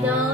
No.